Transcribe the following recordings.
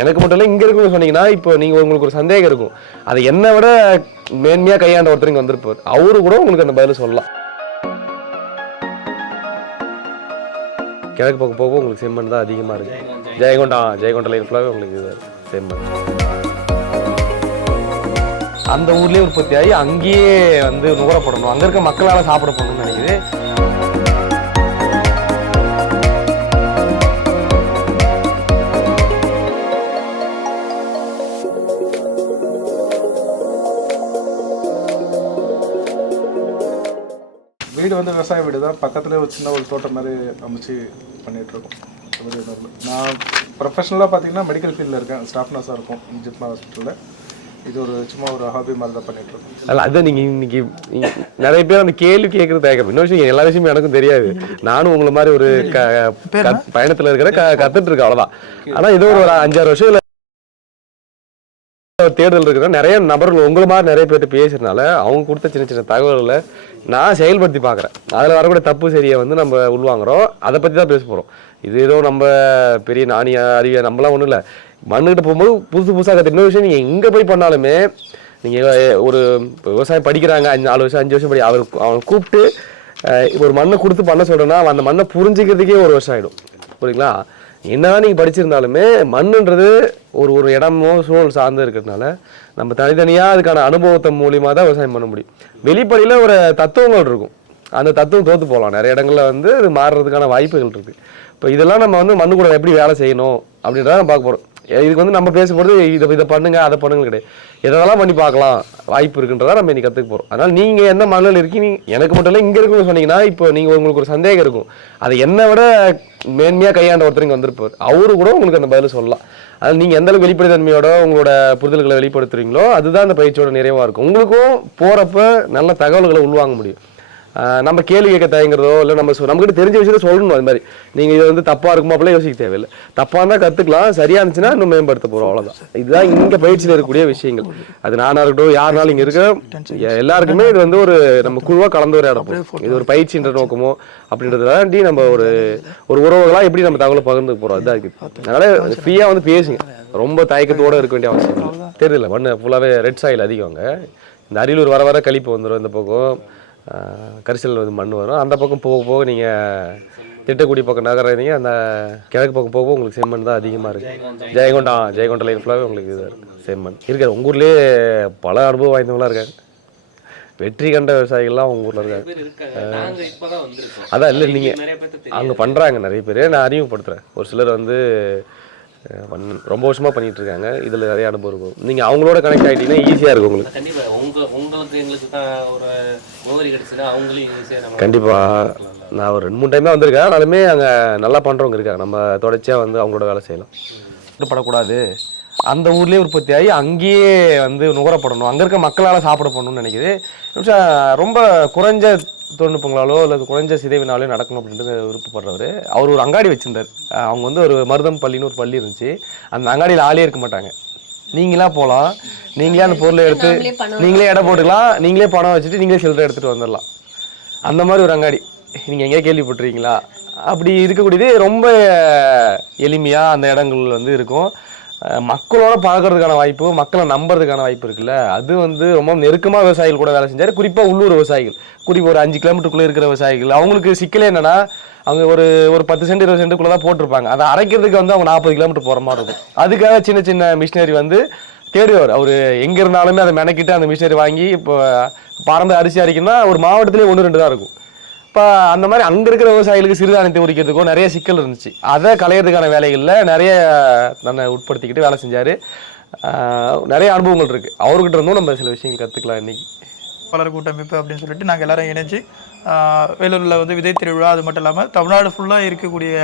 எனக்கு மட்டும் இல்லை இங்கே இருக்குன்னு சொன்னீங்கன்னா இப்போ நீங்கள் உங்களுக்கு ஒரு சந்தேகம் இருக்கும். அதை என்னை விட மேன்மையாக கையாண்ட ஒருத்தர் இங்கே வந்திருப்பார். அவரு கூட உங்களுக்கு அந்த பதில் சொல்லலாம். கிழக்கு பக்கம் போக உங்களுக்கு செம்மண் தான் அதிகமாக இருக்கு. ஜெயகொண்டா ஜெயகொண்ட லைன் ஃபுல்லாகவே உங்களுக்கு இது செம்மண் அந்த ஊர்லேயே உற்பத்தி ஆகி அங்கேயே வந்து நுகரப்படணும். அங்கே இருக்க மக்களால் சாப்பிடப்படணும்னு நினைக்குது. வீடு வந்து விவசாய வீடு தான். பக்கத்துலேயே ஒரு சின்ன ஒரு தோட்டம் மாதிரி அமைச்சு இல்லை. நான் ப்ரொஃபஷனலாக பார்த்தீங்கன்னா மெடிக்கல் ஃபீல்டில் இருக்கேன். ஸ்டாஃப் நர்ஸாக இருக்கும். ஜிப்மா ஹாஸ்பிட்டலில் இது ஒரு சும்மா ஒரு ஹாபி மாதிரி தான் பண்ணிட்டு இருக்கோம் அல்ல அதான் நீங்க இன்னைக்கு நிறைய பேர் அந்த கேள்வி கேட்கறது தயக்கம். இன்னொரு விஷயம் எல்லா விஷயமும் எனக்கும் தெரியாது. நானும் உங்களை மாதிரி ஒரு பயணத்துல இருக்கிற கத்துட்டு இருக்கேன் அவ்வளவுதான். ஆனா ஏதோ ஒரு அஞ்சாறு வருஷம் தேடுதல் இருக்குன்னா நிறைய நபர்கள் உங்களை மாதிரி நிறைய பேர் பேசுறதுனால அவங்க கொடுத்த சின்ன சின்ன தகவல்களை நான் செயல்படுத்தி பார்க்குறேன். அதில் வரக்கூடிய தப்பு சரியை வந்து நம்ம உள்வாங்குறோம். அதை பற்றி தான் பேச போகிறோம் இது ஏதோ நம்ம பெரிய நாணியா அறிவியா நம்மளாம் ஒன்றும் இல்லை மண்ணுக்கிட்ட போகும்போது புதுசு புதுசாக கற்று இன்னொரு விஷயம் நீங்கள் எங்கே போய் பண்ணாலுமே நீங்கள் ஒரு விவசாயம் படிக்கிறாங்க அஞ்சு நாலு வருஷம் அஞ்சு வருஷம் படி அவர் அவனை கூப்பிட்டு ஒரு மண்ணை கொடுத்து பண்ண சொல்கிறேன்னா அந்த மண்ணை புரிஞ்சுக்கிறதுக்கே ஒரு வருஷம் ஆகிடும் புரியுங்களா என்னதான் நீங்கள் படிச்சிருந்தாலுமே மண்ணுன்றது ஒரு ஒரு இடமோ சூழல் சார்ந்து இருக்கிறதுனால நம்ம தனித்தனியாக அதுக்கான அனுபவத்தை மூலியமாக தான் விவசாயம் பண்ண முடியும். வெளிப்படையில் ஒரு தத்துவங்கள் இருக்கும். அந்த தத்துவம் தோற்று போகலாம். நிறைய இடங்களில் வந்து இது மாறுறதுக்கான வாய்ப்புகள் இருக்குது இப்போ இதெல்லாம் நம்ம வந்து மண்ணு கூட எப்படி வேலை செய்யணும் அப்படின்றத நம்ம பார்க்க போகிறோம் இதுக்கு வந்து நம்ம பேசும்போது இதை இதை பண்ணுங்க அதை பண்ணுங்க கிடையாது. எதெல்லாம் பண்ணி பார்க்கலாம்? வாய்ப்பு இருக்குன்றதா நம்ம இன்னைக்கு கற்றுக்க போகிறோம் அதனால் நீங்கள் என்ன மண்ணில் இருக்கீங்க எனக்கு மட்டும் இல்லை இங்கே இருக்குன்னு சொன்னீங்கன்னா இப்போ நீங்கள் உங்களுக்கு ஒரு சந்தேகம் இருக்கும். அதை என்னை விட மேன்மையாக கையாண்ட ஒருத்தர் இங்கே வந்திருப்பார். அவரு கூட உங்களுக்கு அந்த பதில் சொல்லலாம். அதனால் நீங்கள் எந்த அளவுக்கு வெளிப்படைத்தன்மையோட உங்களோட புரிதல்களை வெளிப்படுத்துறீங்களோ அதுதான் அந்த பயிற்சியோட நிறைவாக இருக்கும். உங்களுக்கும் போகிறப்ப நல்ல தகவல்களை உள்வாங்க முடியும். நம்ம கேள்வி கேட்க தயங்குறதோ இல்லை நம்ம நம்மகிட்ட தெரிஞ்ச விஷயத்த சொல்லணும் அது மாதிரி. நீங்கள் இது வந்து தப்பாக இருக்குமா அப்படிலாம் யோசிக்க தேவையில்லை. தப்பாக இருந்தால் கற்றுக்கலாம் சரியா இருந்துச்சுன்னா இன்னும் மேம்படுத்த போகிறோம் அவ்வளோதான் இதுதான் இங்கே பயிற்சியில் இருக்கக்கூடிய விஷயங்கள். அது நானாக இருக்கட்டும் யாருனாலும் இங்கே இருக்க எல்லாருக்குமே இது வந்து ஒரு நம்ம குழுவாக கலந்து இடம் இது ஒரு பயிற்சின்ற நோக்கமோ அப்படின்றதாண்டி நம்ம ஒரு ஒரு உறவுகளாக எப்படி நம்ம தகவலை பகிர்ந்து போகிறோம் அதுதான் இருக்குது. அதனால ஃப்ரீயாக வந்து பேசுங்க. ரொம்ப தயக்கத்தோட இருக்க வேண்டிய அவசியம் தெரியல மண்ணு ஃபுல்லாகவே ரெட் சாயில் அதிகங்க இந்த அரியலூர் வர வர கழிப்பு வந்துடும் இந்த பக்கம். கரிசல் வந்து மண் வரும். அந்த பக்கம் போக போக நீங்கள் திட்டக்குடி பக்கம் நகர்றீங்க அந்த கிழக்கு பக்கம் போக போக உங்களுக்கு செம்மண் தான் அதிகமாக இருக்குது ஜெயங்கொண்டா ஜெயங்கொண்ட லைன் ஃபுல்லாகவே உங்களுக்கு இது இருக்கு செம்மண் இருக்காது உங்கள் ஊர்லேயே பல அனுபவம் வாய்ந்தவங்களாம் இருக்காங்க. வெற்றி கண்ட விவசாயிகள்லாம் உங்கள் ஊரில் இருக்காங்க. அதான் இல்லை நீங்கள் அங்கே பண்ணுறாங்க நிறைய பேர். நான் அறிமுகப்படுத்துகிறேன் ஒரு சிலர் வந்து பண்ண- ரொம்ப வருஷமாக பண்ணிட்டு இருக்காங்க இதில் நிறைய அனுபவம் இருக்கும். நீங்கள் அவங்களோட கனெக்ட் ஆகிட்டீங்கன்னா ஈஸியாக இருக்கும் உங்களுக்கு. கண்டிப்பா உங்க உங்களுக்கு எங்களுக்கு தான் ஒரு முகவரி கிடைச்சதுன்னா அவங்களையும் ஈஸியா நம்ம கண்டிப்பாக நான் ஒரு ரெண்டு மூணு டைம் தான் வந்திருக்கேன். ஆனாலுமே அங்கே நல்லா பண்ணுறவங்க இருக்காங்க. நம்ம தொடர்ச்சியாக வந்து அவங்களோட வேலை செய்யலாம். படக்கூடாது அந்த ஊர்லேயே உற்பத்தி ஆகி அங்கேயே வந்து நுகரப்படணும். அங்கே இருக்க மக்களால் சாப்பிடப்படணும்னு நினைக்குது. ரொம்ப குறைஞ்ச தொழில்நுட்பங்களாலோ அல்லது குறைஞ்ச சிதைவினாலோ நடக்கணும் அப்படின்றது விருப்பப்படுறவர். அவர் ஒரு அங்காடி வச்சிருந்தார். அவங்க வந்து ஒரு மருதம் பள்ளின்னு ஒரு பள்ளி இருந்துச்சு. அந்த அங்காடியில் ஆளே இருக்க மாட்டாங்க. நீங்களா போகலாம் நீங்களே அந்த பொருளை எடுத்து நீங்களே எடை போட்டுக்கலாம். நீங்களே பணம் வச்சுட்டு நீங்களே சில்லறை எடுத்துகிட்டு வந்துடலாம். அந்த மாதிரி ஒரு அங்காடி. நீங்கள் எங்கேயா கேள்விப்பட்டிருக்கீங்களா? அப்படி இருக்கக்கூடியது ரொம்ப எளிமையாக அந்த இடங்கள் வந்து இருக்கும். மக்களோட பழகிறதுக்கான வாய்ப்பு மக்களை நம்புறதுக்கான வாய்ப்பு இருக்குல்ல? அது வந்து ரொம்ப நெருக்கமாக விவசாயிகள் கூட வேலை செஞ்சார். குறிப்பாக உள்ளூர் விவசாயிகள். குறிப்பாக ஒரு அஞ்சு கிலோமீட்டருக்குள்ளே இருக்கிற விவசாயிகள். அவங்களுக்கு சிக்கலே என்னன்னா அவங்க ஒரு ஒரு பத்து சென்ட் இருபது சென்ட்டுக்குள்ளே தான் போட்டிருப்பாங்க. அதை அரைக்கிறதுக்கு வந்து அவங்க நாற்பது கிலோமீட்டர் போகிற மாதிரி இருக்கும். அதுக்காக சின்ன சின்ன மிஷினரி வந்து தேடுவார். அவர் எங்கே இருந்தாலுமே அதை மெனக்கிட்டு அந்த மிஷினரி வாங்கி இப்போ பாரம்பரிய அரிசி அரைக்கணும்னா ஒரு மாவட்டத்திலே ஒன்று ரெண்டு தான் இருக்கும். இப்போ அந்த மாதிரி அங்கே இருக்கிற விவசாயிகளுக்கு சிறுதானியத்தை உரிக்கிறதுக்கும் நிறைய சிக்கல் இருந்துச்சு. அதை களையிறதுக்கான வேலைகளில் நிறைய தன்னை உட்படுத்திக்கிட்டு வேலை செஞ்சார். நிறைய அனுபவங்கள் இருக்குது அவர்கிட்ட இருந்தும் நம்ம சில விஷயங்கள் கற்றுக்கலாம் இன்றைக்கி பலர் கூட்டமைப்பு அப்படின்னு சொல்லிட்டு நாங்கள் எல்லாரும் இணைஞ்சு வேலூரில் வந்து விதை திருவிழா அது மட்டும் இல்லாமல் தமிழ்நாடு ஃபுல்லாக இருக்கக்கூடிய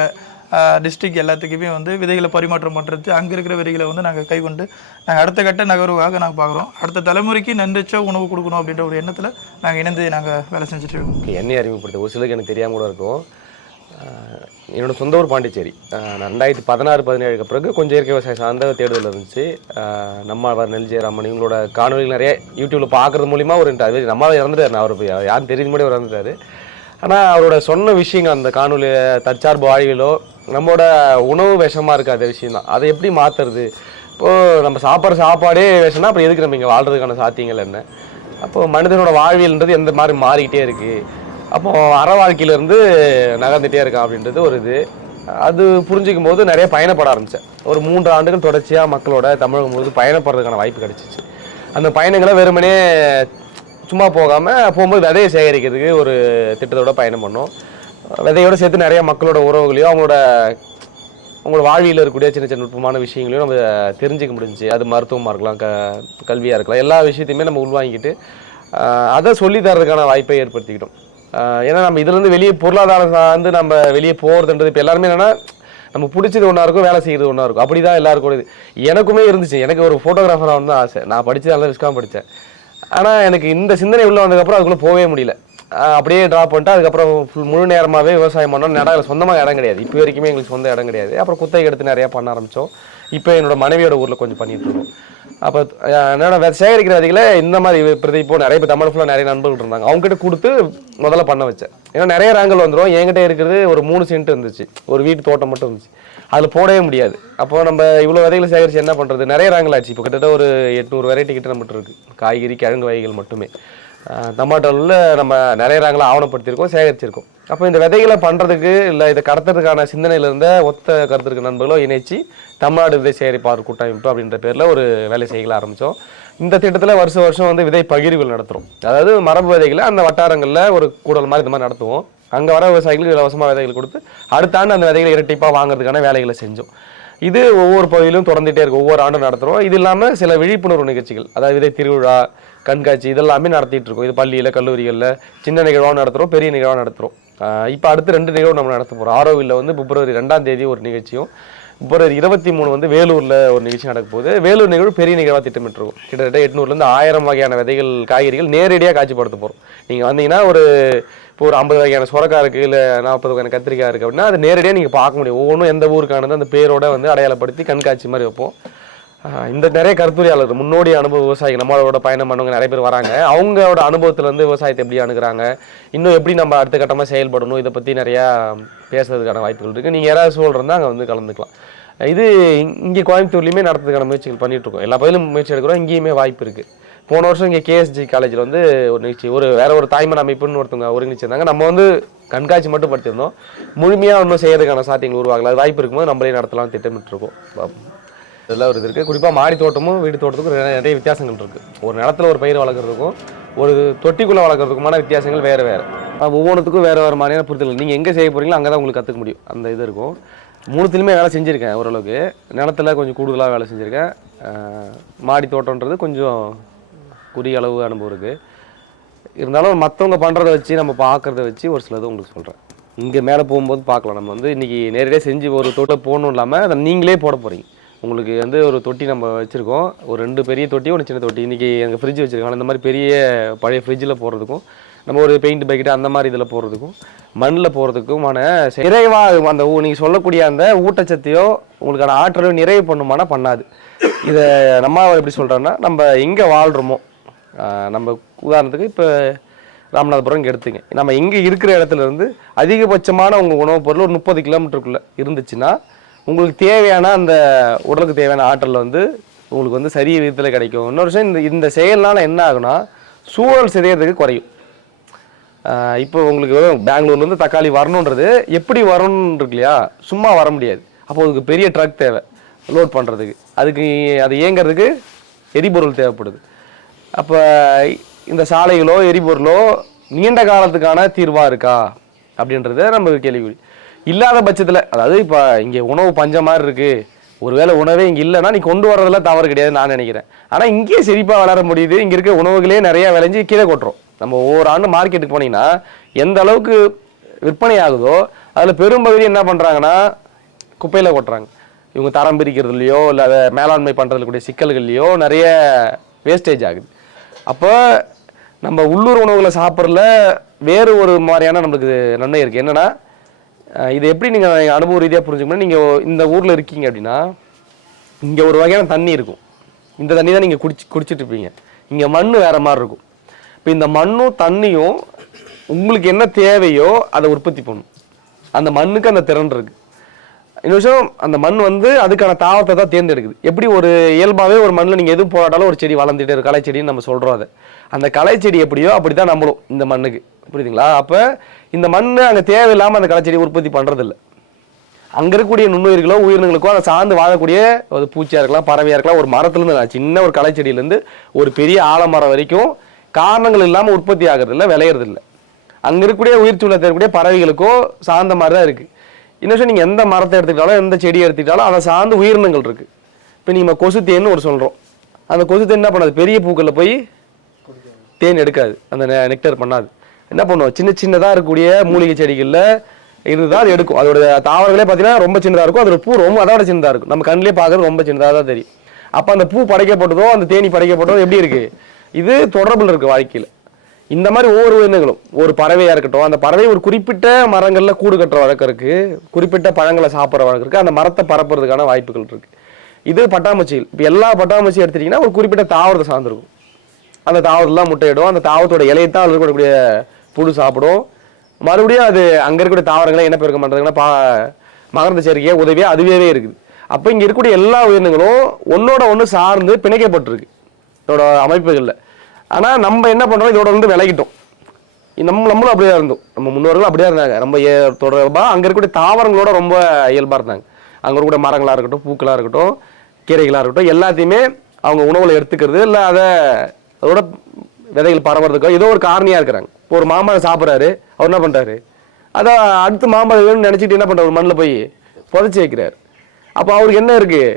டிஸ்ட்ரிக் எல்லாத்துக்குமே வந்து விதைகளை பரிமாற்றம் பண்ணுறது அங்கே இருக்கிற விதைகளை வந்து நாங்கள் கைக்கொண்டு நாங்கள் அடுத்த கட்ட நகர்வாக நாங்கள் பார்க்குறோம். அடுத்த தலைமுறைக்கு நன்றிச்சா உணவு கொடுக்கணும் அப்படின்ற ஒரு எண்ணத்தில் நாங்கள் இணைந்து நாங்கள் வேலை செஞ்சுட்டு இருக்கோம். என்னை அறிமுகப்படுத்த ஒரு சிலருக்கு எனக்கு தெரியாமல் கூட இருக்கும். என்னோடய என்னோட சொந்த ஊர் பாண்டிச்சேரி. ரெண்டாயிரத்தி பதினாறு பதினேழுக்கு பிறகு கொஞ்சம் இயற்கை விவசாயம் சார்ந்த தேடுதல் இருந்துச்சு. நம்ம அவர் நெல் ஜெயராமன் இவங்களோட காணொலிகள் நிறைய யூடியூப்ல பார்க்குறது மூலிமா ஒரு அது நம்ம இறந்துட்டார் நான் அவர் யாரும் தெரிஞ்ச முன்னாடி அவர் ஆனால் அவரோட சொன்ன விஷயங்கள் அந்த காணொலி தற்சார்பு வாழ்விலோ நம்மளோட உணவு விஷமா இருக்காது விஷயம் தான் அதை எப்படி மாத்துறது? இப்போ நம்ம சாப்பிட்ற சாப்பாடே விஷம்னா அப்புறம் எதுக்கு நம்ம இங்கே வாழ்றதுக்கான சாத்தியங்கள் என்ன? அப்போ மனிதனோட வாழ்வியல்ன்றது எந்த மாதிரி மாறிக்கிட்டே இருக்கு? அப்போ அற வாழ்க்கையிலேருந்து நகர்ந்துட்டே இருக்கான் அப்படின்றது ஒரு இது. அது புரிஞ்சிக்கும் போது நிறைய பயணப்பட ஆரம்பித்தேன் ஒரு மூன்று ஆண்டுகள் தொடர்ச்சியாக மக்களோட தமிழகம் முழுது பயணப்படுறதுக்கான வாய்ப்பு கிடச்சிச்சு. அந்த பயணங்களை வெறுமனே சும்மா போகாமல் போகும்போது விதையை சேகரிக்கிறதுக்கு ஒரு திட்டத்தோட பயணம் பண்ணோம். விதையோட சேர்த்து நிறைய மக்களோட உறவுகளையும் அவங்களோட அவங்களோட வாழ்வியில் இருக்கக்கூடிய சின்ன சின்ன நுட்பமான விஷயங்களையும் நம்ம தெரிஞ்சுக்க முடிஞ்சுச்சு. அது மருத்துவமாக இருக்கலாம் க கல்வியாக இருக்கலாம். எல்லா விஷயத்தையுமே நம்ம உள்வாங்கிட்டு அதை சொல்லி தரதுக்கான வாய்ப்பை ஏற்படுத்திக்கிட்டோம். ஏன்னா நம்ம இதுலேருந்து வெளியே பொருளாதாரம் சார்ந்து நம்ம வெளியே போகிறதுன்றது இப்போ எல்லாருமே என்னென்னா நம்ம பிடிச்சது ஒன்றா இருக்கும் வேலை செய்கிறது ஒன்றா இருக்கும். அப்படி தான் எல்லாருக்கும் இது. எனக்குமே இருந்துச்சு. எனக்கு ஒரு ஃபோட்டோகிராஃபர் ஆகணும் தான் ஆசை. நான் படித்தது நல்லா ரிஸ்காக படித்தேன். ஆனால் எனக்கு இந்த சிந்தனை உள்ளே வந்ததுக்கப்புறம் அதுக்குள்ளே போகவே முடியல. அப்படியே ட்ராப் பண்ணிட்டு அதுக்கப்புறம் ஃபுல் முழு நேரமாகவே விவசாயம் பண்ணோம் இடம் சொந்தமாக இடம் கிடையாது. இப்போ வரைக்குமே எங்களுக்கு சொந்த இடம் கிடையாது. அப்புறம் குத்தகை எடுத்து நிறையா பண்ண ஆரம்பித்தோம் இப்போ என்னோட மனைவியோட ஊரில் கொஞ்சம் பண்ணிட்டு இருக்கோம். அப்போ என்னோட சேகரிக்கிற விதைகளை இந்த மாதிரி பிரதி இப்போ நிறைய பேர் தமிழ் ஃபுல்லாக நிறைய நண்பர்கள் இருந்தாங்க. அவங்ககிட்ட கொடுத்து முதல்ல பண்ண வச்சேன். ஏன்னா நிறைய ரேங்கல் வந்துடும் என்கிட்ட இருக்கிறது ஒரு மூணு சென்ட் இருந்துச்சு. ஒரு வீட்டு தோட்டம் மட்டும் இருந்துச்சு. அதில் போடவே முடியாது. அப்போ நம்ம இவ்வளோ விதைகளை சேகரித்து என்ன பண்ணுறது நிறைய ரேங்கல் ஆச்சு. இப்போ கிட்டத்தட்ட ஒரு எட்நூறு வெரைட்டி கிட்ட நம்மகிட்ட இருக்குது காய்கறி கிழங்கு வகைகள் மட்டுமே. டமாட்டோவில் நம்ம நிறைய ரேங்களை ஆவணப்படுத்தியிருக்கோம் சேகரிச்சிருக்கோம். அப்போ இந்த விதைகளை பண்ணுறதுக்கு இல்லை இதை கடத்துறதுக்கான சிந்தனையிலிருந்த ஒத்த கருத்து இருக்க நண்பர்களும் இணைச்சு தமிழ்நாடு விதை சேகரிப்பாளர் கூட்டமைப்பு அப்படின்ற பேரில் ஒரு வேலை செய்யல ஆரம்பித்தோம் இந்த திட்டத்தில் வருஷம் வருஷம் வந்து விதை பகிர்வுகள் நடத்துகிறோம் அதாவது மரபு விதைகளை அந்த வட்டாரங்களில் ஒரு கூடல் மாதிரி இந்த மாதிரி நடத்துவோம். அங்கே வர விவசாயிகளுக்கு இலவசமாக விதைகள் கொடுத்து அடுத்த ஆண்டு அந்த விதைகளை இரட்டிப்பாக வாங்குறதுக்கான வேலைகளை செஞ்சோம். இது ஒவ்வொரு பகுதியிலும் தொடர்ந்துட்டே இருக்கும் ஒவ்வொரு ஆண்டும் நடத்துகிறோம் இது இல்லாமல் சில விழிப்புணர்வு நிகழ்ச்சிகள் அதாவது விதை திருவிழா கண்காட்சி இதெல்லாமே நடத்திட்டு இருக்கோம். இது பள்ளியில் கல்லூரிகளில் சின்ன நிகழ்வாக நடத்துகிறோம் பெரிய நிகழ்வாக நடத்துகிறோம் இப்போ அடுத்து ரெண்டு நிகழ்வு நம்ம நடத்த போகிறோம் ஆரோவில் வந்து பிப்ரவரி ரெண்டாம் தேதி ஒரு நிகழ்ச்சியும் பிப்ரவரி இருபத்தி மூணு வந்து வேலூரில் ஒரு நிகழ்ச்சி நடக்க போகுது வேலூர் நிகழ்வு பெரிய நிகழ்வாக திட்டமிட்டுருக்கும். கிட்டத்தட்ட எட்நூறுலேருந்து ஆயிரம் வகையான விதைகள் காய்கறிகள் நேரடியாக காட்சிப்படுத்த போகிறோம் நீங்கள் வந்தீங்கன்னா ஒரு இப்போ ஒரு ஐம்பது வகையான சுரக்கா இருக்குது இல்லை நாற்பது வகையான கத்திரிக்காய் இருக்குது அப்படின்னா அது நேரடியாக நீங்கள் பார்க்க முடியும். ஒவ்வொன்றும் எந்த ஊருக்கானது அந்த பேரோட வந்து அடையாளப்படுத்தி கண்காட்சி மாதிரி வைப்போம். இந்த நிறைய கருத்துரையாளர்கள் முன்னோடி அனுபவ விவசாயிகள் நம்மளோட பயணம் பண்ணவங்க நிறைய பேர் வராங்க. அவங்களோட அனுபவத்திலேருந்து விவசாயத்தை எப்படி அணுகிறாங்க? இன்னும் எப்படி நம்ம அடுத்த கட்டமாக செயல்படணும்? இதை பற்றி நிறையா பேசுறதுக்கான வாய்ப்புகள் இருக்குது நீங்கள் யாராவது சொல்கிறதா அங்கே வந்து கலந்துக்கலாம். இது இங்கே கோயம்புத்தூர்லேயுமே நடத்துறதுக்கான முயற்சிகள் பண்ணிகிட்ருக்கோம் இருக்கோம் எல்லா பகுதியிலும் முயற்சி எடுக்கிறோம். இங்கேயுமே வாய்ப்பு இருக்குது போன வருஷம் இங்கே கேஎஸ்ஜி காலேஜில் வந்து ஒரு நிகழ்ச்சி ஒரு வேற ஒரு தாய்மன் அமைப்புன்னு ஒருத்தவங்க ஒருங்கிணைச்சிருந்தாங்க. நம்ம வந்து கண்காட்சி மட்டும் படுத்திருந்தோம் முழுமையாக ஒன்றும் செய்யறதுக்கான சாத்தியங்கள் உருவாகல. அது வாய்ப்பு இருக்கும்போது நம்மளே நடத்தலாம் திட்டமிட்டு இருக்கோம் இதெல்லாம் ஒரு இது இருக்குது குறிப்பாக மாடி தோட்டமும் வீடு தோட்டத்துக்கும் நிறைய வித்தியாசங்கள் இருக்குது ஒரு நிலத்துல ஒரு பயிர் வளர்க்குறதுக்கும் ஒரு தொட்டிக்குள்ளே வளர்க்குறதுக்குமான வித்தியாசங்கள் வேறு வேறு. ஒவ்வொன்றுத்துக்கும் வேறு வேறு மாதிரியான புரிதல் நீங்கள் எங்கே செய்ய போகிறீங்களோ அங்கே தான் உங்களுக்கு கற்றுக்க முடியும். அந்த இது இருக்கும். மூணுத்துலையுமே வேலை செஞ்சுருக்கேன் ஓரளவுக்கு. நிலத்துல கொஞ்சம் கூடுதலாக வேலை செஞ்சுருக்கேன். மாடி தோட்டம்ன்றது கொஞ்சம் குறுகிய அளவு அனுபவம் இருக்குது இருந்தாலும் மற்றவங்க பண்ணுறத வச்சு நம்ம பார்க்குறத வச்சு ஒரு சிலது உங்களுக்கு சொல்கிறேன் இங்கே மேலே போகும்போது பார்க்கலாம் நம்ம வந்து இன்றைக்கி நேரடியாக செஞ்சு ஒரு தோட்டம் போகணும் இல்லாமல் அதை நீங்களே போட போகிறீங்க உங்களுக்கு வந்து ஒரு தொட்டி நம்ம வச்சுருக்கோம். ஒரு ரெண்டு பெரிய தொட்டி ஒரு சின்ன தொட்டி. இன்றைக்கி எங்கள் ஃப்ரிட்ஜ் வச்சுருக்கோம் இந்த மாதிரி பெரிய பழைய ஃப்ரிட்ஜில் போடுறதுக்கும் நம்ம ஒரு பெயிண்ட் பக்கெட்டு அந்த மாதிரி இதில் போடுறதுக்கும் மண்ணில் போகிறதுக்குமான நிறைவாக அந்த நீங்கள் சொல்லக்கூடிய அந்த ஊட்டச்சத்தையோ உங்களுக்கான ஆற்றலையோ நிறைவு பண்ணுமானா பண்ணாது. இதை நம்ம எப்படி சொல்கிறோன்னா நம்ம எங்கே வாழ்கிறோமோ நம்ம உதாரணத்துக்கு இப்போ ராமநாதபுரம் இங்கே எடுத்துங்க. நம்ம இங்கே இருக்கிற இடத்துல இருந்து அதிகபட்சமான உங்கள் உணவுப் பொருள் ஒரு முப்பது கிலோமீட்டருக்குள்ளே இருந்துச்சுன்னா உங்களுக்கு தேவையான அந்த உடலுக்கு தேவையான ஆற்றல் வந்து உங்களுக்கு வந்து சரிய விதத்தில் கிடைக்கும். இன்னொரு விஷயம் இந்த இந்த செயல்னால என்ன ஆகுனா சூழல் சிதையறதுக்கு குறையும். இப்போ உங்களுக்கு பெங்களூர்லேருந்து தக்காளி வரணுன்றது எப்படி வரணுன்னு இருக்கு இல்லையா? சும்மா வர முடியாது. அப்போ அதுக்கு பெரிய ட்ரக் தேவை லோட் பண்ணுறதுக்கு அதுக்கு அது இயங்குறதுக்கு எரிபொருள் தேவைப்படுது. அப்போ இந்த சாலைகளோ எரிபொருளோ நீண்ட காலத்துக்கான தீர்வாக இருக்கா? அப்படின்றத நம்ம கேள்விக்குறி. இல்லாத பட்சத்தில் அதாவது இப்போ இங்கே உணவு பஞ்சம் மாதிரி இருக்குது ஒருவேளை உணவே இங்கே இல்லைன்னா நீ கொண்டு வரதெல்லாம் தவறு கிடையாது நான் நினைக்கிறேன். ஆனால் இங்கேயே செழிப்பாக வளர முடியுது. இங்கே இருக்க உணவுகளே நிறையா விளைஞ்சி கீழே கொட்டுறோம். நம்ம ஒவ்வொரு ஆண்டு மார்க்கெட்டுக்கு போனீங்கன்னா எந்த அளவுக்கு விற்பனை ஆகுதோ அதில் பெரும்பகுதி என்ன பண்ணுறாங்கன்னா குப்பையில் கொட்டுறாங்க. இவங்க தரம் பிரிக்கிறதுலையோ இல்லை அதை மேலாண்மை பண்ணுறதுல கூடிய சிக்கல்கள்லையோ நிறைய வேஸ்டேஜ் ஆகுது. அப்போ நம்ம உள்ளூர் உணவுகளை சாப்பிட்றதுல வேறு ஒரு மாதிரியான நம்மளுக்கு நன்மை இருக்குது என்னென்னா இது எப்படி நீங்கள் அனுபவ ரீதியாக புரிஞ்சுக்கணும் நீங்கள் இந்த ஊரில் இருக்கீங்க அப்படின்னா இங்கே ஒரு வகையான தண்ணி இருக்கும். இந்த தண்ணி தான் நீங்கள் குடிச்சு குடிச்சிட்டு இருப்பீங்க. இங்கே மண் வேறு மாதிரி இருக்கும். இப்போ இந்த மண்ணும் தண்ணியும் உங்களுக்கு என்ன தேவையோ அதை உற்பத்தி பண்ணும். அந்த மண்ணுக்கு அந்த திறன் இருக்குது இன்னொரு விஷயம் அந்த மண் வந்து அதுக்கான தாவத்தை தான் தேர்ந்தெடுக்குது. எப்படி ஒரு இயல்பாகவே ஒரு மண்ணில் நீங்கள் எதுவும் போராட்டாலும் ஒரு செடி வளர்ந்துட்டு இருக்கு களை செடின்னு நம்ம சொல்கிறோம் அதை. அந்த களை செடி எப்படியோ அப்படி தான் நம்மளும் இந்த மண்ணுக்கு. புரியுதுங்களா? அப்போ இந்த மண் அங்கே தேவையில்லாமல் அந்த களை செடி உற்பத்தி பண்ணுறதில்ல அங்கே இருக்கக்கூடிய நுண்ணுயிர்களோ உயிரினங்களுக்கோ அதை சார்ந்து வாழக்கூடிய ஒரு பூச்சியாக இருக்கலாம் பறவையாக இருக்கலாம் ஒரு மரத்துலேருந்து சின்ன ஒரு களைச்செடியிலேருந்து ஒரு பெரிய ஆலமரம் வரைக்கும் காரணங்கள் இல்லாமல் உற்பத்தி ஆகிறது இல்லை விளையிறது இல்லை அங்கே இருக்கக்கூடிய உயிர் சூழலை இருக்கக்கூடிய பறவைகளுக்கோ சார்ந்த மாதிரி தான் இருக்குது இன்னும் நீங்கள் எந்த மரத்தை எடுத்துக்கிட்டாலும் எந்த செடியை எடுத்துக்கிட்டாலும் அதை சார்ந்து உயிரினங்கள் இருக்குது இப்போ நீங்கள் கொசு தேன்னு ஒரு சொல்கிறோம் அந்த கொசு தேன் என்ன பண்ணாது? பெரிய பூக்களில் போய் தேன் எடுக்காது. அந்த நெக்டர் பண்ணாது. என்ன பண்ணுவோம்? சின்ன சின்னதாக இருக்கக்கூடிய மூலிகை செடிகளில் இருந்தால் அது எடுக்கும். அதோட தாவரங்களே பார்த்தீங்கன்னா ரொம்ப சின்னதாக இருக்கும். அதோட பூ ரொம்ப அதோட சின்னதாக இருக்கும். நம்ம கண்ணிலே பார்க்கறது ரொம்ப சின்னதாக தான் தெரியும். அப்போ அந்த பூ படைக்கப்பட்டதோ அந்த தேனி படைக்கப்பட்டதோ எப்படி இருக்குது இது தொடர்பில் இருக்குது வாழ்க்கையில். இந்த மாதிரி ஒவ்வொரு உயிரினங்களும் ஒரு பறவையாக இருக்கட்டும் அந்த பறவை ஒரு குறிப்பிட்ட மரங்களில் கூடு கட்டுற வழக்கம் இருக்குது குறிப்பிட்ட பழங்களை சாப்பிட்ற வழக்கம் இருக்குது அந்த மரத்தை பரப்புறதுக்கான வாய்ப்புகள் இருக்குது இது பட்டாமச்சிகள் இப்போ எல்லா பட்டாமச்சியும் எடுத்துட்டீங்கன்னா ஒரு குறிப்பிட்ட தாவரத்தை சார்ந்திருக்கும். அந்த தாவரத்துலாம் முட்டையிடும். அந்த தாவரத்தோட இலையை தான் அதில் இருக்கக்கூடிய புழு சாப்பிடும். மறுபடியும் அது அங்கே இருக்கக்கூடிய தாவரங்களை என்ன பெருக்கம் பண்ணுறதுன்னா பா மகரந்த சேர்க்கையே உதவியாக அதுவே இருக்குது. அப்போ இங்கே இருக்கக்கூடிய எல்லா உயிரினங்களும் ஒன்றோட ஒன்று சார்ந்து பிணைக்கப்பட்டிருக்கு. இதோட அமைப்புகளில். ஆனால் நம்ம என்ன பண்ணுறோம் இதோட வந்து விலகிட்டோம். நம்ம நம்மளும் அப்படியே இருந்தோம். நம்ம முன்னோர்களும் அப்படியே இருந்தாங்க. ரொம்ப தொடர்பாக அங்கே இருக்கக்கூடிய தாவரங்களோட ரொம்ப இயல்பாக இருந்தாங்க. அங்கே இருக்கக்கூடிய மரங்களாக இருக்கட்டும் பூக்களாக இருக்கட்டும் கீரைகளாக இருக்கட்டும் எல்லாத்தையுமே அவங்க உணவில் எடுத்துக்கிறது இல்லை அதை அதோட விதைகள் பரவுறதுக்கோ ஏதோ ஒரு காரணியாக இருக்கிறாங்க. இப்போ ஒரு மாம்பழம் சாப்பிட்றாரு அவர் என்ன பண்ணுறாரு அதை அடுத்து மாம்பழம் வேணும்னு நினச்சிட்டு என்ன பண்ணுறாரு மண்ணில் போய் புதைச்சி வைக்கிறார். அப்போ அவருக்கு என்ன இருக்குது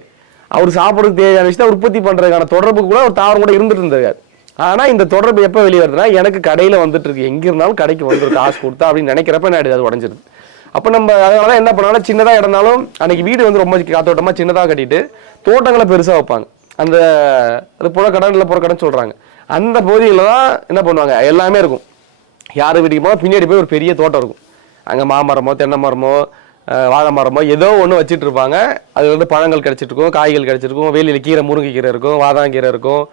அவர் சாப்பிட்றதுக்கு தேவையான விஷயத்தை உற்பத்தி பண்ணுறதுக்கான தொடர்பு கூட ஒரு தாவரம் கூட இருந்துட்டு இருந்தார் ஆனால் இந்த தொடர்பு எப்போ வெளியே வருதுன்னா எனக்கு கடையில் வந்துட்டு இருக்கு எங்கே இருந்தாலும் கடைக்கு வந்துருக்கு காசு கொடுத்தா அப்படின்னு நினைக்கிறப்ப என்ன அது உடஞ்சிருது. அப்போ நம்ம அதனால என்ன பண்ணாலும் சின்னதாக இடம்னாலும் அன்னைக்கு வீடு வந்து ரொம்ப காத்தோட்டமாக சின்னதாக கட்டிட்டு தோட்டங்களை பெருசாக வைப்பாங்க. அந்த அது புறக்கடன் இல்லை புறக்கடன் சொல்கிறாங்க அந்த பகுதியில் தான் என்ன பண்ணுவாங்க? எல்லாமே இருக்கும். யார் வீட்டுக்கு போனால் பின்னாடி போய் ஒரு பெரிய தோட்டம் இருக்கும். அங்கே மாமரமோ தென்னை மரமோ வாழை மரமோ ஏதோ ஒன்று வச்சுட்டு இருப்பாங்க. அது வந்து பழங்கள் கிடச்சிட்டு இருக்கும் காய்கள் கிடச்சிருக்கும் வேலியில் கீரை முருங்கைக்கீரை இருக்கும் வாதாங்கீரை இருக்கும்.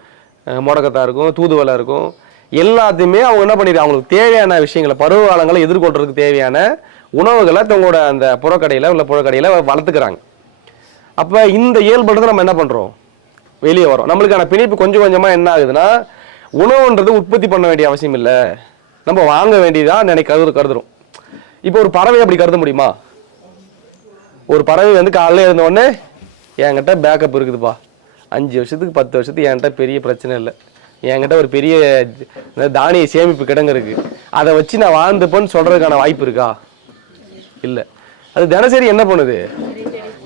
முடக்கத்தான் இருக்கும் தூதுவளை இருக்கும். எல்லாத்தையுமே அவங்க என்ன பண்ணிடுறாங்க அவங்களுக்கு தேவையான விஷயங்களை பருவ காலங்களை எதிர்கொள்றதுக்கு தேவையான உணவுகளை தங்களோட அந்த புறக்கடையில் உள்ள புறக்கடையில் வளர்த்துக்கிறாங்க. அப்போ இந்த இயல்புன்றது நம்ம என்ன பண்ணுறோம் வெளியே வரோம் நம்மளுக்கான பிணைப்பு கொஞ்சம் கொஞ்சமாக என்ன ஆகுதுன்னா உணவுன்றது உற்பத்தி பண்ண வேண்டிய அவசியம் இல்லை. நம்ம வாங்க வேண்டியதான் நினைக்க கருது கருதுறோம். இப்போ ஒரு பறவை அப்படி கருத முடியுமா? ஒரு பறவை வந்து காலையில் எழுந்த உடனே என்கிட்ட பேக்கப் இருக்குதுப்பா. அஞ்சு வருஷத்துக்கு பத்து வருஷத்துக்கு என்கிட்ட பெரிய பிரச்சனை இல்லை. என்கிட்ட ஒரு பெரிய இந்த தானிய சேமிப்பு கிடங்கு இருக்குது அதை வச்சு நான் வாழ்ந்துப்பேன்னு சொல்கிறதுக்கான வாய்ப்பு இருக்கா? இல்லை. அது தினசரி என்ன பண்ணுது?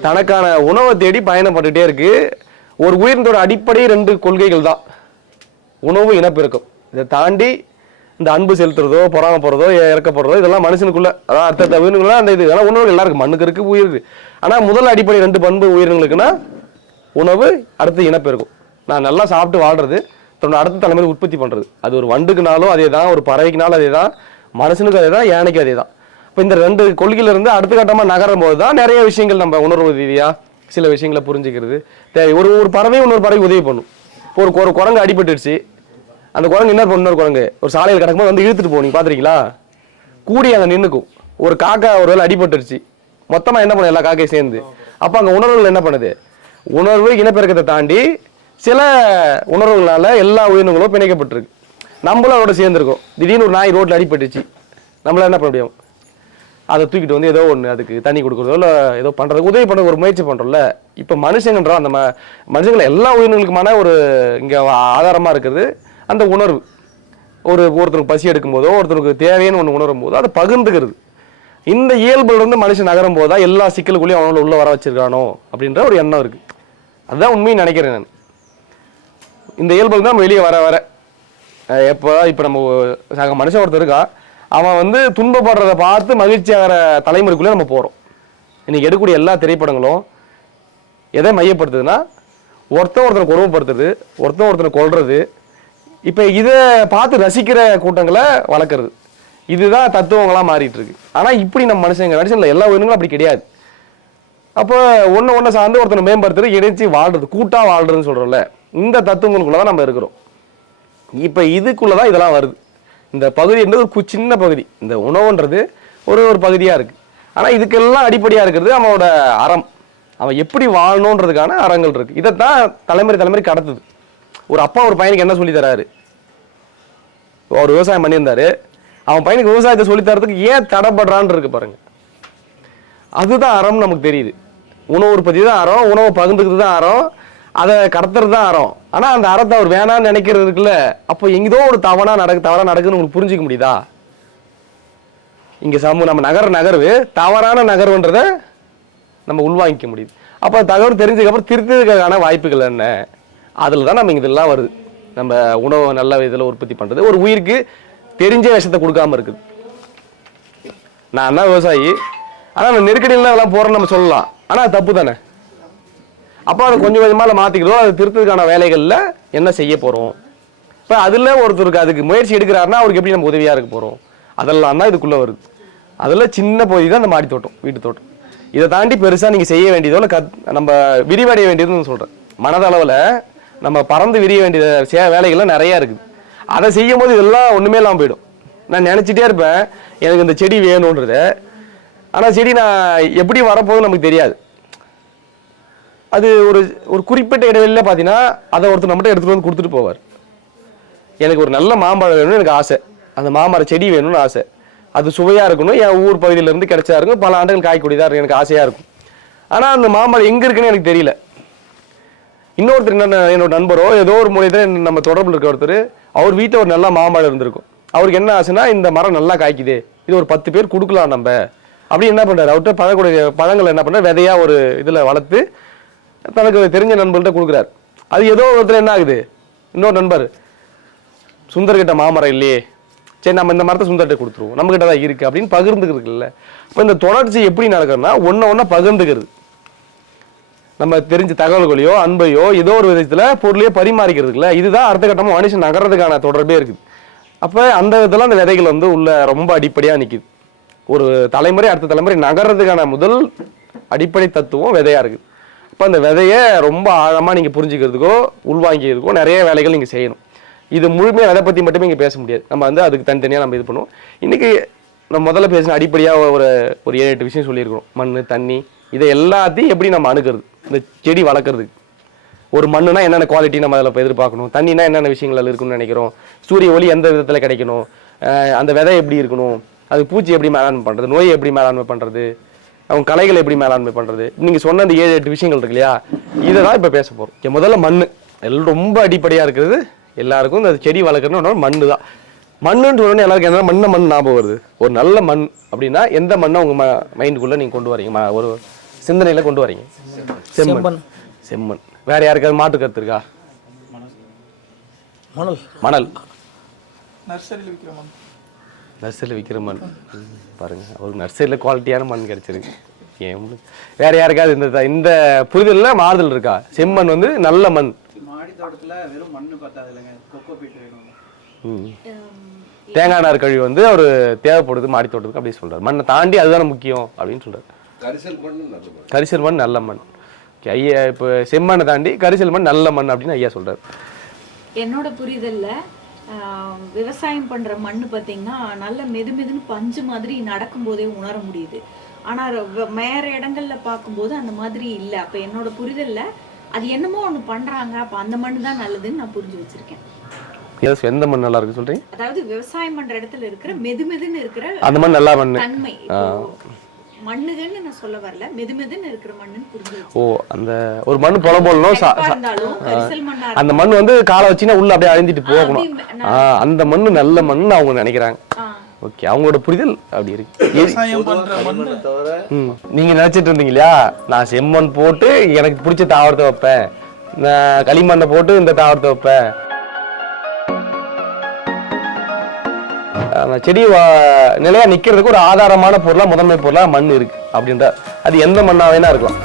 தனக்கான உணவை தேடி பயணப்பட்டுகிட்டே இருக்குது ஒரு உயிரினத்தோட அடிப்படை ரெண்டு கொள்கைகள் தான். உணவு இனப்பெருக்கம். இதை தாண்டி இந்த அன்பு செலுத்துறதோ பொறாமப்படுறதோ இறக்கப்படுறதோ இதெல்லாம் மனுஷனுக்குள்ள அதான் அடுத்த உயிரினங்கள்லாம் அந்த இது. ஆனால் உணவுகள் எல்லாருக்கும் மண்ணுக்கு இருக்குது உயிர் ஆனால் முதல் அடிப்படை ரெண்டு பண்பு உயிரினங்களுக்குன்னா உணவு அடுத்து இனப்பெருக்கும். நான் நல்லா சாப்பிட்டு வாழ்றது தன்னோட அடுத்த தலைமுறை உற்பத்தி பண்ணுறது அது ஒரு வண்டுக்குனாலும் அதே தான் ஒரு பறவைக்குனாலும் அதே தான் மனுஷனுக்கு அதே தான் யானைக்கும் அதே தான் இப்போ இந்த ரெண்டு கொள்கையிலேருந்து அடுத்த கட்டமாக நகரும் போது தான் நிறைய விஷயங்கள் நம்ம உணர்வு ரீதியாக சில விஷயங்களை புரிஞ்சுக்கிறது. தேவை ஒரு ஒரு பறவை இன்னொரு பறவை உதவி பண்ணும். இப்போ ஒரு ஒரு குரங்கு அடிபட்டுடுச்சு. அந்த குரங்கு என்ன பண்ணும் இன்னொரு குரங்கு? ஒரு சாலையில் கிடக்கும்போது வந்து இழுத்துட்டு போகும் நீங்கள் பார்த்துருக்கீங்களா கூடி அங்கே நின்றுக்கும் ஒரு காக்கா ஒரு வேளை அடிபட்டுருச்சு மொத்தமாக என்ன பண்ணும் எல்லா காக்கையும் சேர்ந்து. அப்போ அங்கே உணர்வுகள் என்ன பண்ணுது? உணர்வு இனப்பெருக்கத்தை தாண்டி சில உணர்வுகளால் எல்லா உயிரினங்களும் பிணைக்கப்பட்டிருக்கு. நம்மளும் அதோட சேர்ந்துருக்கோம். திடீர்னு ஒரு நாய் ரோட்டில் அடிபட்டுச்சு. நம்மளால் என்ன பண்ண முடியும்? அதை தூக்கிட்டு வந்து ஏதோ ஒன்று அதுக்கு தண்ணி கொடுக்குறதோ இல்லை ஏதோ பண்ணுறதுக்கு உதவி பண்ணுறது ஒரு முயற்சி பண்ணுறோம்ல இப்போ மனுஷங்கன்றோம் அந்த ம மனுஷங்களை எல்லா உயிரினங்களுக்குமான ஒரு இங்கே ஆதாரமாக இருக்கிறது அந்த உணர்வு. ஒரு ஒருத்தருக்கு பசி எடுக்கும்போதோ ஒருத்தருக்கு தேவையான ஒன்று உணரும் போதோ அதை பகிர்ந்துக்கிறது. இந்த இயல்புலேருந்து மனுஷன் நகரும் போதா எல்லா சிக்கலுக்குள்ளேயும் அவங்கள உள்ளே வர வச்சிருக்கானோ அப்படின்ற ஒரு எண்ணம் இருக்குது அதுதான் உண்மையை நினைக்கிறேன் நான். இந்த இயல்புல தான் வெளியே வர வர. எப்போ இப்போ நம்ம சக மனுஷன் ஒருத்தர் இருக்கா அவன் வந்து துன்பப்படுறத பார்த்து மகிழ்ச்சி ஆகிற தலைமுறைக்குள்ளே நம்ம போகிறோம் இன்றைக்கி எடுக்கக்கூடிய எல்லா திரைப்படங்களும் எதை மையப்படுத்துதுன்னா ஒருத்தன் ஒருத்தனை கொடுமைப்படுத்துறது ஒருத்தன் ஒருத்தனை கொள்வது இப்போ இதை பார்த்து ரசிக்கிற கூட்டங்களை வளர்க்குறது. இதுதான் தத்துவங்களாக மாறிட்டு இருக்கு. ஆனால் இப்படி நம்ம மனுஷங்க மனுஷன்ல எல்லா உயிரினங்களும் அப்படி கிடையாது. அப்போ ஒன்று ஒன்று சார்ந்து ஒருத்தனை மேம்படுத்துறது இணைச்சி வாழ்றது கூட்டாக வாழ்றதுன்னு சொல்கிறோம்ல இந்த தத்துவங்களுக்குள்ளே தான் நம்ம இருக்கிறோம். இப்போ இதுக்குள்ளே தான் இதெல்லாம் வருது. இந்த பகுதின்றது ஒரு சின்ன பகுதி. இந்த உணவுன்றது ஒரு ஒரு பகுதியாக இருக்குது ஆனால் இதுக்கெல்லாம் அடிப்படையாக இருக்கிறது அவனோட அறம். அவன் எப்படி வாழணுன்றதுக்கான அறங்கள் இருக்குது இதைத்தான் தலைமுறை தலைமுறை கடத்துது. ஒரு அப்பா ஒரு பையனுக்கு என்ன சொல்லி தராரு? அவர் விவசாயம் பண்ணியிருந்தாரு. அவன் பையனுக்கு விவசாயத்தை சொல்லி தரதுக்கு ஏன் தடைப்படுறான்னு இருக்கு பாருங்க. அதுதான் அறம் நமக்கு தெரியுது. உணவு உற்பத்தி தான் அறம் உணவை பகிர்ந்துக்கிறது தான் அறம் அதை கடத்துறது தான் அறம். ஆனால் அந்த அறத்தை அவர் வேணாம்னு நினைக்கிறது இருக்குல்ல அப்போ எங்கேதோ ஒரு தவறாக நடக்கு தவறா நடக்குதுன்னு உங்களுக்கு புரிஞ்சுக்க முடியுதா? இங்கே சமூக நம்ம நகர நகர்வு தவறான நகர்வுன்றதை நம்ம உள்வாங்கிக்க முடியுது. அப்போ தகவல் தெரிஞ்சதுக்கப்புறம் திருத்ததுக்கான வாய்ப்புகள் என்ன? அதில் தான் நம்ம இதெல்லாம் வருது. நம்ம உணவை நல்ல இதில் உற்பத்தி பண்ணுறது ஒரு உயிருக்கு தெரிஞ்ச விஷத்தை கொடுக்காம இருக்குது. நான் தான் விவசாயி. ஆனால் நம்ம நெருக்கடியில் அதெல்லாம் போகிறேன்னு நம்ம சொல்லலாம். ஆனால் அது தப்பு தானே? அப்போ அதை கொஞ்சம் கொஞ்சமாக மாற்றிக்கிறோம் அதை திருத்ததுக்கான வேலைகளில் என்ன செய்ய போகிறோம் இப்போ அதில் ஒருத்தருக்கு அதுக்கு முயற்சி எடுக்கிறாருன்னா அவருக்கு எப்படி நம்ம உதவியாக இருக்க போகிறோம் அதெல்லாம் தான் இதுக்குள்ளே வருது. அதில் சின்ன பகுதி தான் இந்த மாடி தோட்டம் வீட்டு தோட்டம். இதை தாண்டி பெருசாக நீங்கள் செய்ய வேண்டியதோ இல்லை கத் நம்ம விரிவடைய வேண்டியதுன்னு சொல்கிறேன் மனதளவில் நம்ம பறந்து விரிய வேண்டிய சே வேலைகள்லாம் நிறையா இருக்குது. அதை செய்யும் போது இதெல்லாம் ஒன்றுமே இல்லாமல் போயிடும். நான் நினச்சிட்டே இருப்பேன் எனக்கு இந்த செடி வேணுன்றத. ஆனால் செடி நான் எப்படி வரப்போகுதுன்னு நமக்கு தெரியாது. அது ஒரு ஒரு குறிப்பிட்ட இடைவெளியில் பார்த்தீங்கன்னா அதை ஒருத்தர் நம்மகிட்ட எடுத்துகிட்டு வந்து கொடுத்துட்டு போவார். எனக்கு ஒரு நல்ல மாம்பழம் வேணும்னு எனக்கு ஆசை. அந்த மாமர செடி வேணும்னு ஆசை. அது சுவையாக இருக்கணும். என் ஊர் பகுதியிலேருந்து கிடைச்சா இருக்கும். பல ஆண்டுகள் காய்க்கூடியதாக இருக்கும். எனக்கு ஆசையாக இருக்கும். ஆனால் அந்த மாமரம் எங்கே இருக்குன்னு எனக்கு தெரியல. இன்னொருத்தர் என்ன என்னோட நண்பரோ ஏதோ ஒரு மூலியத்தில் நம்ம தொடர்பில் இருக்க ஒருத்தர் அவர் வீட்டில் ஒரு நல்ல மாமரம் இருந்திருக்கும். அவருக்கு என்ன ஆசைன்னா இந்த மரம் நல்லா காய்க்குது. இது ஒரு பத்து பேர் கொடுக்கலாம் நம்ம. அப்படி என்ன பண்ணுறாரு அவர்கிட்ட பழக்கூடிய பழங்கள் என்ன பண்ணுறாரு விதையாக ஒரு இதில் வளர்த்து தனக்கு தெரிஞ்ச நண்பர்கள்ட்ட கொடுக்குறாரு. அது ஏதோ ஒருத்தர் என்ன ஆகுது இன்னொரு நண்பர் சுந்தர்கிட்ட மாமரம் இல்லையே. சரி நம்ம இந்த மரத்தை சுந்தர்கிட்ட கொடுத்துருவோம். நம்மகிட்ட தான் இருக்கு அப்படின்னு பகிர்ந்துக்கிறதுக்குல்ல. இப்போ இந்த தொடர்ச்சி எப்படி நடக்கிறதுனா ஒன்றை ஒன்றா பகிர்ந்துக்கிறது. நம்ம தெரிஞ்ச தகவல்களையோ அன்பையோ ஏதோ ஒரு விதத்தில் பொருளையோ பரிமாறிக்கிறதுக்குல்ல. இதுதான் அடுத்த கட்டமாக மனுஷன் நகர்றதுக்கான தொடர்பே இருக்குது. அப்போ அந்த விதத்தில் அந்த விதைகள் வந்து உள்ள ரொம்ப அடிப்படையாக நிற்கிது ஒரு தலைமுறை அடுத்த தலைமுறை நகர்றதுக்கான முதல் அடிப்படை தத்துவம் விதையாக இருக்குது. இப்போ அந்த விதையை ரொம்ப ஆழமாக நீங்கள் புரிஞ்சுக்கிறதுக்கோ உள்வாங்கிக்கிறதுக்கோ நிறைய வேலைகள் நீங்கள் செய்யணும். இது முழுமையாக அதை பற்றி மட்டுமே இங்கே பேச முடியாது. நம்ம வந்து அதுக்கு தனித்தனியாக நம்ம இது பண்ணுவோம். இன்றைக்கி நம்ம முதல்ல பேசின அடிப்படையாக ஒரு ஒரு ஏழு எட்டு விஷயம் சொல்லியிருக்கிறோம். மண் தண்ணி இதை எல்லாத்தையும் எப்படி நம்ம அணுகிறது? இந்த செடி வளர்க்குறதுக்கு. ஒரு மண்ணுனா என்னென்ன குவாலிட்டி நம்ம அதில் எதிர்பார்க்கணும்? தண்ணினா என்னென்ன விஷயங்கள் அதில் இருக்குன்னு நினைக்கிறோம்? சூரிய ஒளி எந்த விதத்தில் கிடைக்கணும்? அந்த விதை எப்படி இருக்கணும்? அது பூச்சி எப்படி மேலாண்மை பண்ணுறது நோய் எப்படி மேலாண்மை பண்ணுறது அவங்க கலைகளை எப்படி மேலாண்மை பண்ணுறது நீங்கள் சொன்ன அந்த ஏழு எட்டு விஷயங்கள் இருக்கு இல்லையா? இதை தான் இப்போ பேச போகிறோம் முதல்ல மண் எல்லாம் ரொம்ப அடிப்படையாக இருக்கிறது. எல்லாருக்கும் இந்த செடி வளர்க்குறதுன்னு மண்ணு தான் மண்ணுன்னு சொன்னோன்னே எல்லாருக்கும் என்ன மண்ணை மண் ஞாபகம் வருது. ஒரு நல்ல மண் அப்படின்னா எந்த மண்ணை உங்கள் ம மைண்டுக்குள்ளே நீங்கள் கொண்டு வரீங்க? ம- ஒரு சிந்தனையில் கொண்டு வரீங்க? செம்மண். செம்மண். வேற யாருக்காவது மாட்டு கருத்து இருக்கா? மணல். மணல். நர்சரியில் விற்கிற மண். நர்சரியில் விற்கிற மண். ம், பாருங்க அவருக்கு நர்சரியில் குவாலிட்டியான மண் கிடைச்சிருக்கு. ஏன்? வேற யாருக்காவது இந்த இந்த புரிதலில் மாறுதல் இருக்கா? செம்மண் வந்து நல்ல மண். மாடி தோட்டத்துல வெறும் மண்ணு பத்தாது இல்லைங்க. கொக்கோ பீட் வேணும். ம். தேங்காய் நார் கழிவு வந்து அவர் தேவைப்படுது மாடி தோட்டத்துக்கு அப்படி சொல்றாரு. மண்ணை தாண்டி அதுதானே முக்கியம் அப்படின்னு சொல்றாரு. கரிசல் மண். கரிசல் மண் நல்ல மண். ஐயா இப்போ செம்மண்ணை தாண்டி கரிசல் மண் நல்ல மண் அப்படின்னு ஐயா சொல்றாரு. என்னோட புரிதல்ல விவசாயம் பண்ற மண்ணு பாத்தீங்கன்னா நல்ல மெது மெதுன்னு பஞ்சு மாதிரி நடக்கும்போதே உணர முடியுது. ஆனா ர- வேற இடங்கள்ல பார்க்கும்போது அந்த மாதிரி இல்ல. அப்ப என்னோட புரிதல்ல அது என்னமோ ஒண்ணு பண்றாங்க. அப்ப அந்த மண்ணு தான் நல்லதுன்னு நான் புரிஞ்சு வச்சிருக்கேன். ஏதோ எந்த மண் நல்லா இருக்கு சொல்றீங்க? அதாவது விவசாயம் பண்ற இடத்துல இருக்கிற மெது மெதுன்னு இருக்கிற அந்த மண் நல்லா மண் தன்மை. மண்ணுகன்னு நான் சொல்ல வரல. மெது மெதுன்னு இருக்கிற மண்ணுன்னு புரிஞ்சு. ஓ அந்த ஒரு மண் புல போடணும் அந்த மண் வந்து காலை வச்சுன்னா உள்ள அப்படியே அழிஞ்சிட்டு போகணும். அந்த மண் நல்ல மண் அவங்க நினைக்கிறாங்க. ஓகே அவங்களோட புரிதல் அப்படி இருக்கு. நீங்க நினைச்சிட்டு இருந்தீங்க இல்லையா நான் செம்மண் போட்டு எனக்கு பிடிச்ச தாவரத்தை வைப்பேன். நான் களிமண்ணை போட்டு இந்த தாவரத்தை வைப்பேன். அந்த செடி நிலையாக நிலையா நிக்கிறதுக்கு ஒரு ஆதாரமான பொருளா முதன்மை பொருளாக மண் இருக்கு அப்படின்ற அது எந்த மண்ணாக வேணா இருக்கலாம்.